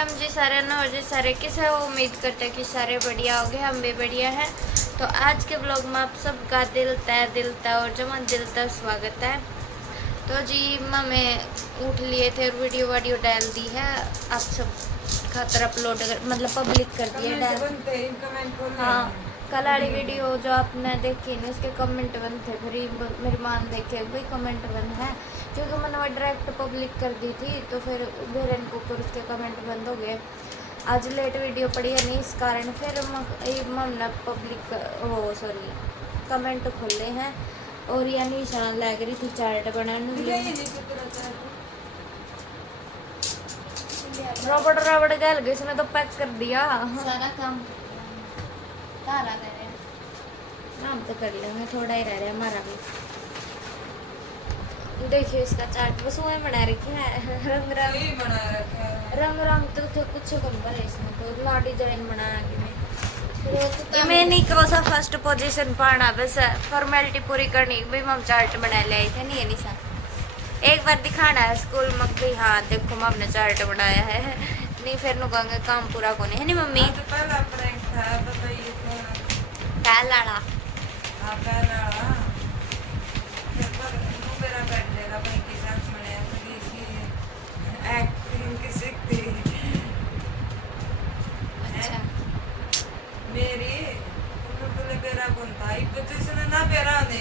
राम जी सारे न और जी सारे किसे उम्मीद करते हैं कि सारे बढ़िया हो गए, हम भी बढ़िया हैं। तो आज के ब्लॉग में आप सबका दिल तय और जमन दिल तय स्वागत है। तो जी मैं उठ लिए थे और वीडियो डाल दी है, आप सब खातर अपलोड मतलब पब्लिक कर दिए डाल। हाँ, कल वाली वीडियो जो आपने देखी ना उसके कमेंट बंद थे, फिर मेरी मान देखे वही कमेंट बंद है क्योंकि मैंने वो डायरेक्ट पब्लिक कर दी थी, तो फिर बेरन को फिर उसके कमेंट बंद हो गए। आज लेट वीडियो पड़ी है नहीं, इस कारण फिर हमने पब्लिक सॉरी कमेंट खोले हैं। और यह निशान लग रही थी चार्ट बनाने रबड़ गल गई, इसने तो पैक कर दिया सारा काम तारा करे। हम तो कर लेंगे, थोड़ा ही रह रहा है हमारा भी। देखिए इसका चार्ट बस वही बना रखी है, रंग रंग तो कुछ कम है इसमें, तो ला डिजाइन बना के मैं नहीं कहो सा फर्स्ट पोजीशन पाना, बस फॉर्मेलिटी पूरी करनी भाई। हम चार्ट बना ले आए थे नहीं निशा, एक बार दिखाना है स्कूल में भी, हाँ देखो हमने चार्ट बनाया है, नहीं फिर नु कहेंगे काम पूरा कोने है नहीं मम्मी। तो पहला प्रैंक था, बताइए क्या लाड़ा पहला मेरा कर देगा भाई के साथ मैंने थोड़ी सी एक्टिंग की सीखती। अच्छा मेरी तुमने बेरा कौन था जिसने ना बेरा ने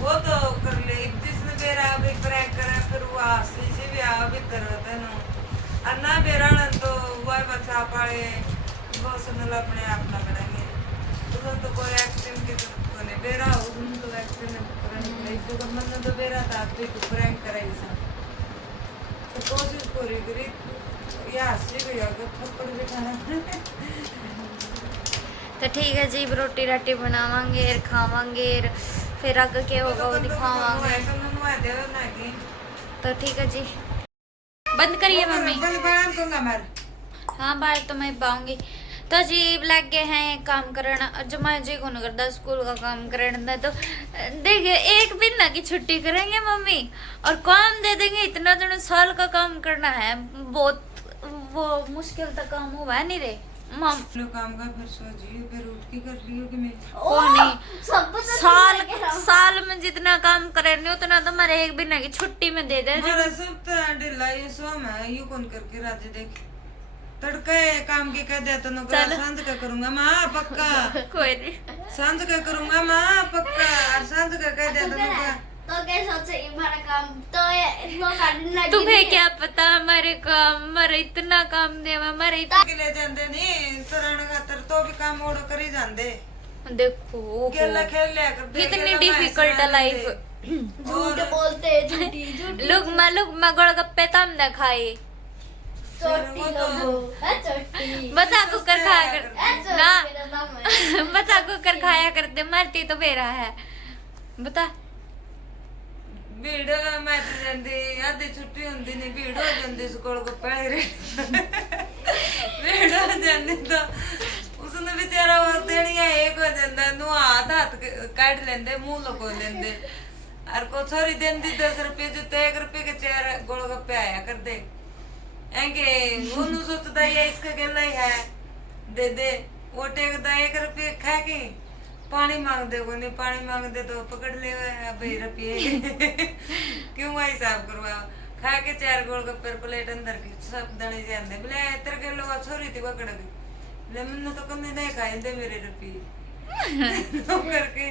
वो तो कर ले, जिसने बेरा भी प्रैंक करा फिर वो आसी से भी आ भीतर होता ना, और ना बेरा तो वह बचा पाए वो सुनल अपने आप ना करेंगे। तो कोई एक्टिंग की कोने बेरा उसने तो एक्टिंग करने पड़ी, तो मन तो बेरा था तो प्रैंक कराई सा, तो कोशिश पूरी करी या हंसी गई अगर थप्पड़ बिठाना। तो ठीक है जी, रोटी राटी बनावांगे खावांगे, फिर आगे क्या होगा वो दिखावांगे। तो ठीक है जी, बंद करिए मम्मी। हाँ बाहर तो मैं पाऊंगी। तो जी लग गए हैं काम करना, जो मैं जी को नहीं करता स्कूल का काम करना, तो देखिए एक महीना की छुट्टी करेंगे मम्मी और काम दे देंगे, इतना दिन साल का काम करना है, बहुत वो मुश्किल तक काम हुआ है नहीं रे मम काम का फिर सो जी फिर उठ के कर रही हो कि मैं को नहीं साल में जितना काम करे नहीं उतना तो हमारे एक महीना की छुट्टी में दे दे। हमारा सब तो ढिला ये सो मैं यू कौन करके राजे देख तड़के काम के कह दे तो सांझ का करूंगा माँ पक्का कोई नहीं सांझ का करूंगा माँ पक्का, और सांझ का कह दे तो क्या सोचे हमारा काम तो वो करना तुम्हें क्या पता हमारे काम, हमारे इतना काम दे हमारे के ले जांदे नहीं सरण खातर तो भी काम ओड़ कर ही जांदे। देखो खेल खेल लिया कर कितनी डिफिकल्ट है लाइफ। झूठ बोलते झूठी लोग मैं गोलगप्पे तो हम ना खाए, चोटी लोगो चोटी बता कुकर खाया कर ना बता कुकर खाया करते, मरती तो मेरा है बता। भीड़ मैं जाती आधी छुट्टी होंगी नहीं भीड़ हो जाती स्कूल को पहले भीड़ हो जाती तो उसने बेचारा देनिया एक हो जाता नु हाथ काट लेंदे मुंह लको लेंदे, और को छोरी देंदी 10 रुपए जो 1 रुपए के 4 गोलगप्पे आया कर दे एंगे उन्होंने सोचता ये इसका गला ही है दे दे, वो टेकदा 1 रुपए खा के पानी मांग दे को नहीं, पानी मांग दे तो पकड़ ले भाई रुपये क्यों वही हिसाब करवा खा के 4 गोलगप्पे प्लेट अंदर की सब दने जाते बोले तेरे के लोग छोरी थी पकड़ गई बोले मैंने तो कभी नहीं खाए दे मेरे रुपये तो करके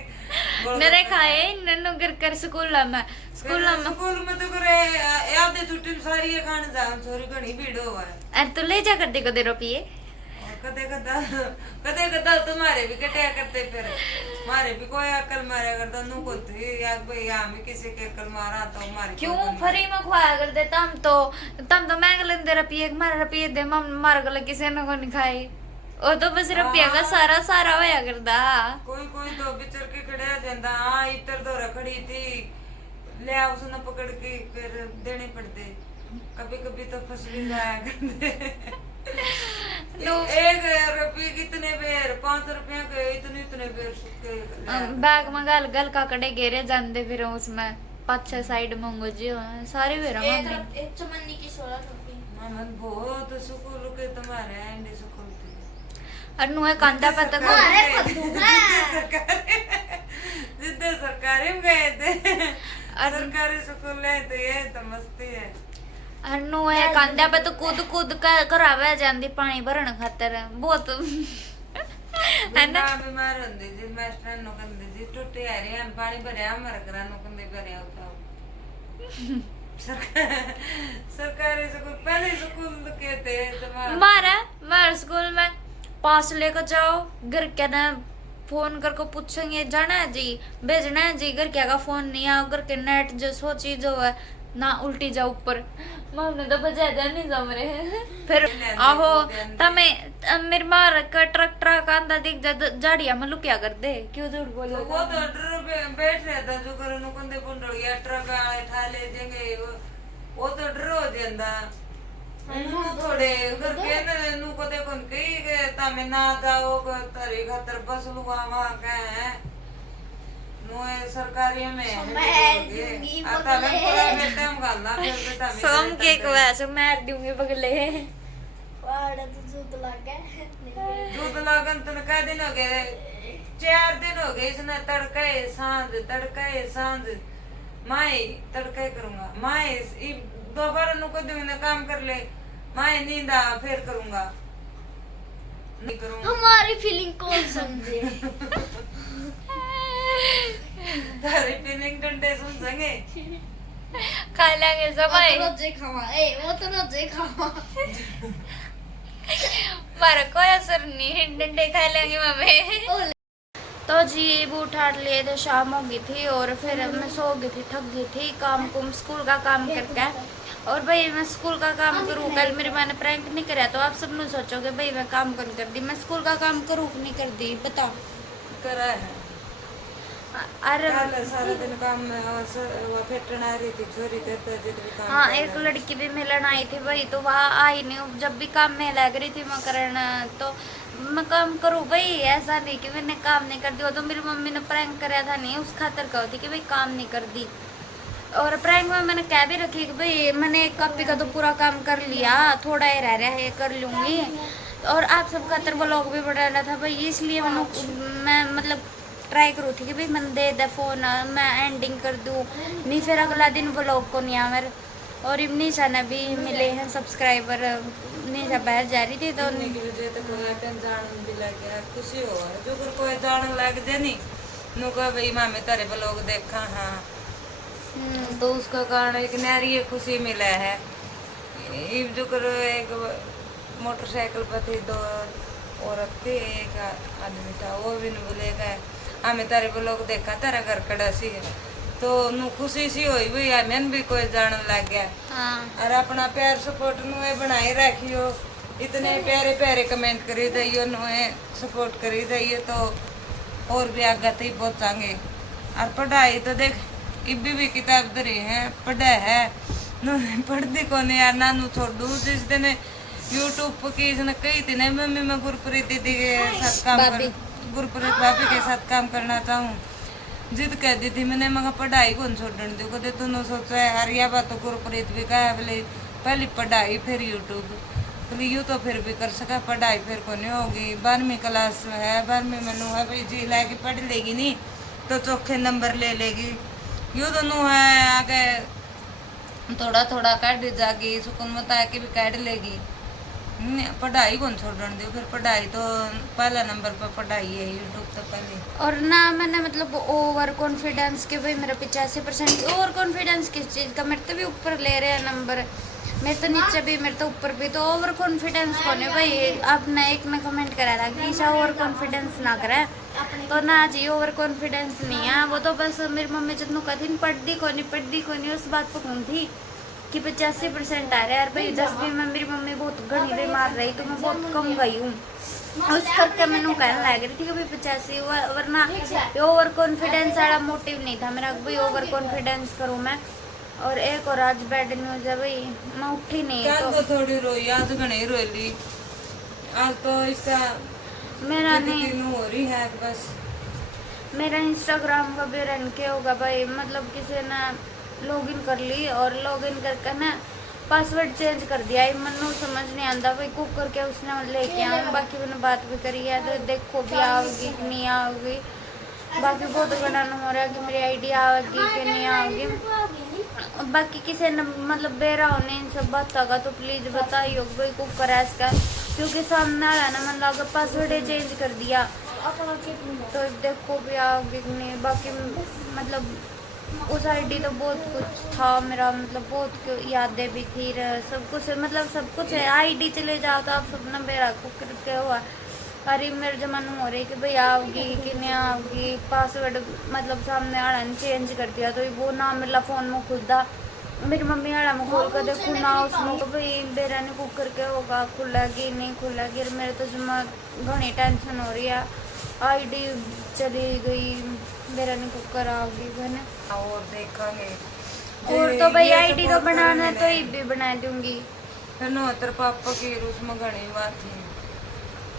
नरे खाए नन्नो कर स्कूल में तो करे आधे छुट्टी में सारी ये खाने जा छोरी घनी भीड़ हुआ है। अरे तो ले जा कर दे को दे रुपये कदे तुम्हारे भी कटिया करते फिर मारे भी कोई अकल मारा करता नु को यार भाई हम किसी के अकल मारा तो हमारी क्यों फ्री में खुआया कर दे, तम तो मैं लेंदे रुपये मारे रुपये दे मार गले किसी ने को नहीं खाई, ओ तो बस रुपया का सारा होया करदा। कोई तो बिचर के खड़े जांदा हां इतर तो रखड़ी थी ले उसने पकड़ के फिर देने पड़ते, कभी तो फंस भी जाया करते। 1 रुपये कितने बेर 5 रुपये के इतने बेर बैग में गल का कड़े घेरे जाते फिर उसमें 5-6 साइड मंगो जी सारे बेर एक चमन्नी की 16 रुपए मन बहुत स्कूल के तुम्हारे एंडी स्कूल थे अनु है कांदा पता को अरे पत्तू जिद्दे सरकारी में गए थे सरकारी स्कूल में तो ये तो मस्ती है अनु है कांदा पता कूद कूद कर करावे जांदी पानी भरन खातर बहुत है ना बीमार होंदी जी मास्टर नो कंदे जी टूटे आ रहे हम पानी भरे हमर करा नो कंदे भरे उठाओ सरकारी स्कूल पहले स्कूल के थे हमारे स्कूल में पास लेकर जाओ घर के ना फोन करके पूछेंगे जाना है जी भेजना है जी घर क्या का फोन नहीं आओ घर के नेट जो सो चीज हो है ना उल्टी जाओ ऊपर मम्मी तो बजा दे नहीं जम रहे फिर आहो तमे मेरी मार का ट्रक आंदा दिख जाड़िया में लुकिया कर दे क्यों झूठ बोलो वो तो डर बैठ रहा था जो करो नो कंदे पुंडल या ट्रक आए ठा ले देंगे वो तो डर हो ਜਾਂਦਾ नु थोड़े उधर के नु को देखो कई के तमे ना जाओ को तरी खातर बस लुआ वहां का है नु सरकारी में आता मैं पूरा बेटम गालना फिर बेटा सोम के को ऐसे मार दूंगी बगले वाड़ा तो जूत लग गया दूध लागन तन का दिन हो गए 4 दिन हो गए इसने तड़का सांझ माई तड़का करूंगा माई दोबारा नु को दिन काम कर ले माई नींदा फिर करूंगा नहीं करूंगा हमारी फीलिंग कौन समझे तारी फीलिंग डंडे सुन संगे खा लेंगे सब वो तो रोजे खावा वो तो रोजे खावा मारा कोई असर नहीं डंडे खा लेंगे मम्मी तो जी वो उठा लिए थे शाम हो गई थी और फिर मैं सो गई थी थक गई थी काम स्कूल का काम करके और भाई मैं स्कूल का काम करूँ कल मेरी माँ ने प्रैंक नहीं कराया तो आप सब लोग सोचोगे भाई मैं काम कौन कर दी मैं स्कूल का काम करूँ नहीं कर दी बताओ करा है अरे सारा दिन काम में वो फेटन आ रही थी छोरी थे तो जितनी काम हाँ कर एक रही लड़की भी मिलन आई थी भाई तो वहाँ आई नहीं जब भी काम में लग रही थी मैं करना तो मैं काम करूँ भाई ऐसा नहीं कि मैंने काम नहीं कर दिया तो मेरी मम्मी ने प्रैंक कराया था नहीं उस खातर कहा थी कि भाई काम नहीं कर दी और प्रैंक में मैंने कह भी रखी कि भाई मैंने एक कॉपी का तो पूरा काम कर लिया थोड़ा ही रह रहा है ये कर लूँगी और आप सब खातर व्लॉग भी बनाना था भाई इसलिए मैं मतलब ट्राई करूँ थी कि भाई मैं दे दे फोन मैं एंडिंग कर दूँ नहीं फिर अगला दिन व्लॉग को नहीं आ मेरे और इमनी सन भी मिले हैं सब्सक्राइबर नहीं सब बाहर जा रही थी तो खुशी हो जो कोई जान लग जाए नी नु कह भाई मामे तारे ब्लॉग देखा हाँ तो उसका कारण एक नारी खुशी मिला है जो करो एक मोटरसाइकिल पर थी 2 औरत थी एक आदमी था वो भी नहीं बोलेगा हमें तारे ब्लॉग देखा तारा घर कड़ा सी तो नु खुशी सी हुई भाई हमें भी कोई जान लग गया और अपना प्यार सपोर्ट नु बनाए रखियो इतने प्यारे प्यारे कमेंट करी जाइयो नु सपोर्ट करी जाइए तो और भी आगे तक पहुंचांगे और पढ़ाई तो देख इब्बी भी किताब धरी है पढ़ा है पढ़ती को नहीं यार नानू छोड़ू जिस दिन यूट्यूब पर की कही थी नहीं मम्मी मैं गुरप्रीत दीदी के साथ काम कर गुरप्रीत भाभी के साथ काम करना चाहूँ जिद कह दी थी मैंने मगर पढ़ाई कौन छोड़ने दी कहते तूने सोचा है यार यह बात तो गुरप्रीत भी कहा बोले पहली पढ़ाई फिर यूट्यूब बोले यूँ तो फिर भी कर सका पढ़ाई फिर को नहीं होगी 12वीं क्लास है 12वीं में नू है भाई जी लाके पढ़ लेगी नहीं तो चौखे नंबर ले लेगी यूँ तो नू है आगे थोड़ा थोड़ा काट जागी सुकून मत आके भी काट लेगी पढ़ाई कौन छोड़ने दो फिर पढ़ाई तो पहला नंबर पर पढ़ाई है यूट्यूब तो पहले और ना मैंने मतलब ओवर कॉन्फिडेंस के भाई मेरा 85% ओवर कॉन्फिडेंस किस चीज़ का मेरे तो भी ऊपर ले रहे हैं नंबर मेरे तो नीचे भी मेरे तो ऊपर भी तो ओवर कॉन्फिडेंस कौन है भाई अब ना एक ने कमेंट करा था कि ईशा ओवर कॉन्फिडेंस ना करे तो ना जी ओवर कॉन्फिडेंस नहीं है वो तो बस मेरी मम्मी जितनों कथी पढ़ती को नहीं उस बात पर कौन थी कि 85% आ रहा है यार भाई 10वीं में मेरी मम्मी बहुत घड़ी दे मार रही तो मैं बहुत कम गई हूँ उस करके मैंने कहने लग रही थी कि भाई 85 वरना ओवर कॉन्फिडेंस वाला मोटिव नहीं था मेरा भाई ओवर कॉन्फिडेंस करूँ मैं और एक और आज बैड न्यूज है भाई मैं उठी नहीं तो थोड़ी रोई आज घनी रोली आज तो इसका मेरा नहीं हो रही है बस मेरा इंस्टाग्राम का भी रन के होगा भाई मतलब किसी ने लॉगिन कर ली और लॉगिन करके ना पासवर्ड चेंज कर दिया है। मनु समझ नहीं आता भाई कुकर के उसने लेके आए। बाकी मैंने बात भी करी है तो देखो भी आओगी कि नहीं आओगी। बाकी बहुत गणन हो रहा है कि मेरी आईडी आएगी कि नहीं आएगी। बाकी किसी ने मतलब बेरा होने इन सब बातों का तो प्लीज बताइए भाई कुकर है इसका, क्योंकि सामने आ रहा है ना मतलब अगर पासवर्ड चेंज कर दिया तो देखो भी आओगी कि नहीं। बाकी मतलब उस आईडी तो बहुत कुछ था मेरा, मतलब बहुत यादें भी थी सब कुछ, मतलब सब कुछ है। आईडी चले जाओ तो आप सपना बेरा कुकर के हुआ। अरे मेरे जमानू हो रही कि भाई आओगी कि नहीं आओगी। पासवर्ड मतलब सामने आड़ा ने चेंज कर दिया तो वो ना मेरा फ़ोन में खुदा मेरी मम्मी आड़ा में खोल कर देखूँ ना उसमें तो भाई बेरा ने कुकर के होगा खुलेगी नहीं खुलेगी। मेरे तो जमा घनी टेंशन हो रही है। आईडी चली गई बेरा ने कुकर आओगी बने और देखेंगे और तो भाई आईडी तो बनाना है तो ये भी बना दूंगी। फिर नोतर पापा की उसमें घनी बात थी,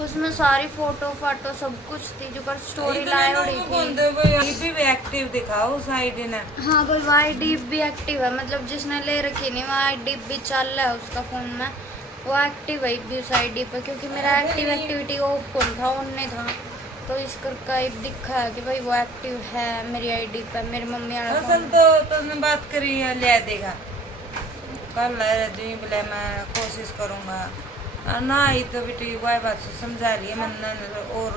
उसमें सारी फोटो फाटो सब कुछ थी जो कर स्टोरी लाई हो रही थी। भी एक्टिव दिखाओ उस आईडी ने। हाँ भाई वो आईडी भी एक्टिव है, मतलब जिसने ले रखी नहीं वो आईडी भी चल रहा है उसका फ़ोन में, वो एक्टिव है भी उस आईडी पे। क्योंकि मेरा एक्टिव एक्टिविटी ऑफ कौन था ऑन नहीं था तो इस करके दिखा है कि भाई वो एक्टिव है मेरी आईडी पे। मेरी मम्मी असल तो तुमने बात करी है ले देगा कल जी बोले मैं कोशिश करूँगा ना ही तो बेटी वही बात से समझा रही है मैंने और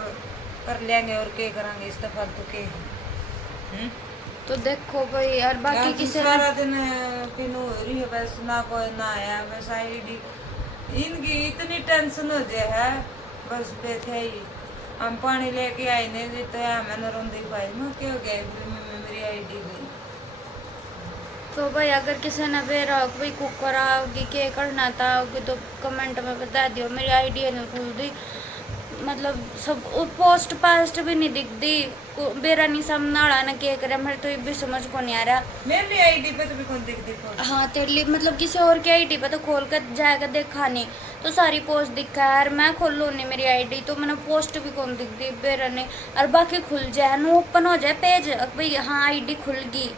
कर लेंगे और क्या करेंगे इस दफा तो के तो देखो भाई यार बाकी किसी सारा दिन पिन हो रही है बस ना कोई ना आया बस आईडी इनकी इतनी टेंशन हो जाए है बस बैठे ही हम पानी लेके आए नहीं तो मैंने रोंदी पाई मैं क्या हो गया मेरी आईडी गई। तो भाई अगर किसी ने बेरा कोई कुकर आओगी के करना था आओगी तो कमेंट में बता दियो। मेरी आईडी नहीं खुल दी मतलब सब पोस्ट पास्ट भी नहीं दिखती बेरा नहीं सामना ना के करे मेरे तो ये भी समझ को नहीं आ रहा। मेरी आईडी पे तो भी कौन दिखती हाँ तेरे लिए मतलब किसी और की आईडी पे तो खोल कर जाएगा देखा नहीं तो सारी पोस्ट दिखा है। यार मैं खोल लूँ नहीं मेरी आईडी तो मैंने पोस्ट भी कौन दिखती बेरा ने और बाकी खुल जाए ना ओपन हो जाए पेज भाई हाँ आईडी खुल गई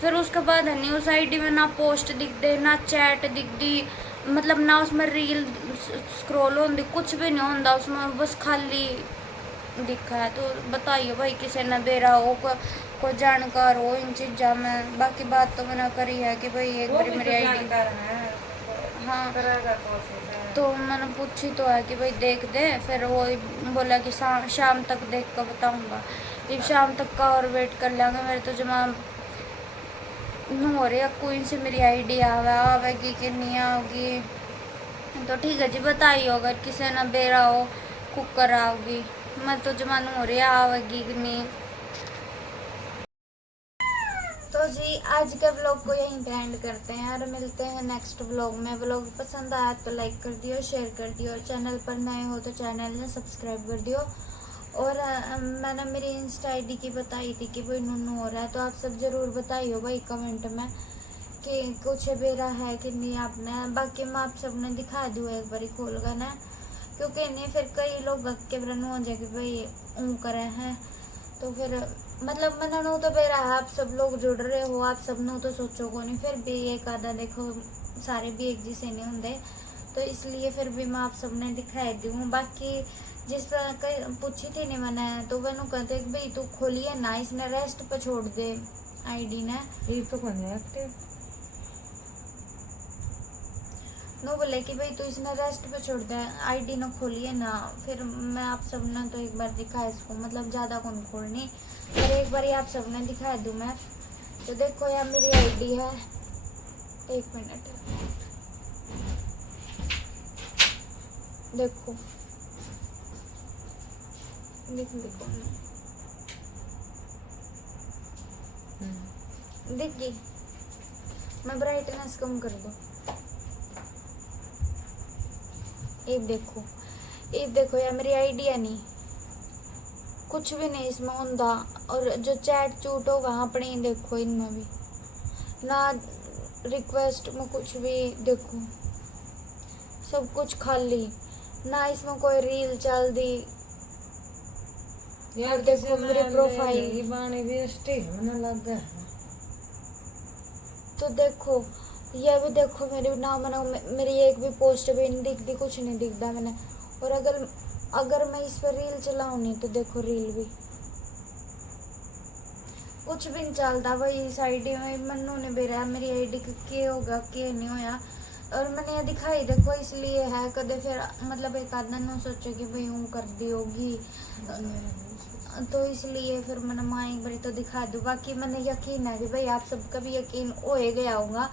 फिर उसके बाद है नहीं उस आईडी में ना पोस्ट दिख दे ना चैट दिख दी मतलब ना उसमें रील स्क्रॉल होती कुछ भी नहीं होता उसमें बस खाली दिखा है। तो बताइए भाई किसी ने बेरा हो कोई जानकार हो इन चीज़ों में। बाकी बात तो मैंने करी है कि भाई एक बार मेरी आईडी हाँ तो मैंने पूछी तो है कि भाई देख दे फिर वो बोला कि शाम तक देख कर बताऊँगा। जब शाम तक का और वेट कर लेंगे मेरे तो जमा हो रही है कोई से मेरी आईडी आवेगी कि नहीं आओगी। तो ठीक है जी बताइए अगर किसी ने बेरा हो कुकर आओगी मैं तो जमानू हो रही है आवेगी कि नहीं। तो जी आज के व्लॉग को यहीं पे एंड करते हैं और मिलते हैं नेक्स्ट व्लॉग में। व्लॉग पसंद आया तो लाइक कर दियो शेयर कर दियो चैनल पर नए हो तो चैनल ने सब्सक्राइब कर दियो। और मैंने मेरी इंस्टा आईडी की बताई थी कि भाई नूनू हो रहा है तो आप सब ज़रूर बताइए भाई कमेंट में कि कुछ बेरा है कि नहीं आपने। बाकी मैं आप सब ने दिखा दूँ एक बार खोल कर ना क्योंकि नहीं फिर कई लोग के ब्रन हो जाए कि भाई ऊँ करे हैं तो फिर मतलब मैंने नू तो बेरा है आप सब लोग जुड़ रहे हो आप सब नू तो सोचो को नहीं फिर भी एक आधा देखो सारे भी एक जैसे नहीं होंगे तो इसलिए फिर भी मैं आप सब ने दिखाई दूँ। बाकी जिस पर पूछी थी नहीं मैंने तो वह कहते भाई तू खोलिए ना इसने रेस्ट पे छोड़ दे आईडी ने ये तो कौन है एक्टिव नो बोले कि भाई तू इसने रेस्ट पे छोड़ दे आईडी न खोलिए ना। फिर मैं आप सब ने तो एक बार दिखा इसको मतलब ज़्यादा कौन खोलनी पर एक बार आप सब ने दिखा दूँ मैं। तो देखो यार मेरी आईडी है एक मिनट देखो देखो दिख गई मैं ब्राइटनेस कम कर दूँ ये देखो यार मेरी आइडिया नहीं कुछ भी नहीं इसमें होंदा और जो चैट चूट होगा अपनी देखो इनमें भी ना रिक्वेस्ट में कुछ भी देखो सब कुछ खाली ना इसमें कोई रील चल दी यार देखो मेरे प्रोफाइल ये बाने भी स्टे होने लग गया तो देखो ये भी देखो मेरी ना मना मेरी एक भी पोस्ट भी नहीं दिखती, कुछ नहीं दिखता मैंने। और अगर मैं इस पर रील चलाऊँ नहीं तो देखो रील भी कुछ भी नहीं चलता। भाई इस आईडी में मन्नू ने बेरा मेरी आईडी के होगा के नहीं होया। और मैंने ये दिखाई देखो इसलिए है कदे फिर मतलब एक आदमी ने सोचे कि भाई यूँ कर दी होगी तो इसलिए फिर मैंने माँ एक बारी तो दिखा दूँ। बाकी मैंने यकीन है कि भाई आप सबका भी यकीन हो गया होगा।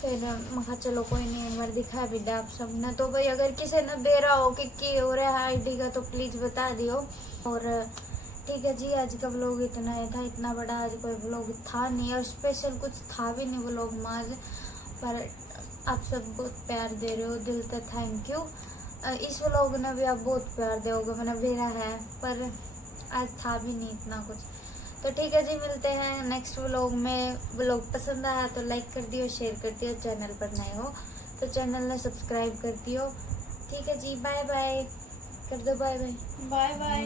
फिर मैं चलो कोई नहीं एक बार दिखा भी दे आप सब ने। तो भाई अगर किसी ने बेरा हो कि हो रहा है आईडी का तो प्लीज़ बता दियो। और ठीक है जी, आज का व्लॉग इतना ही था, इतना बड़ा आज कोई व्लॉग था नहीं और स्पेशल कुछ था भी नहीं व्लॉग में आज। पर आप सब बहुत प्यार दे रहे हो, दिल से थैंक यू। इस व्लॉग ने भी आप बहुत प्यार दोगे, मैंने बेरा है पर आज था भी नहीं इतना कुछ। तो ठीक है जी, मिलते हैं नेक्स्ट व्लॉग में। व्लॉग पसंद आया तो लाइक कर दियो, शेयर कर दियो, चैनल पर नए हो तो चैनल ने सब्सक्राइब कर दियो। ठीक है जी, बाय बाय कर दो, bye bye bye bye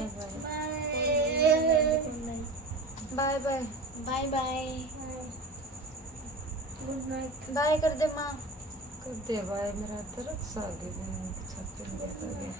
bye bye bye bye good night. Bye कर दे माँ। कर दे भाई, मेरा दर्द सा हो गया, छाती में दर्द हो गया।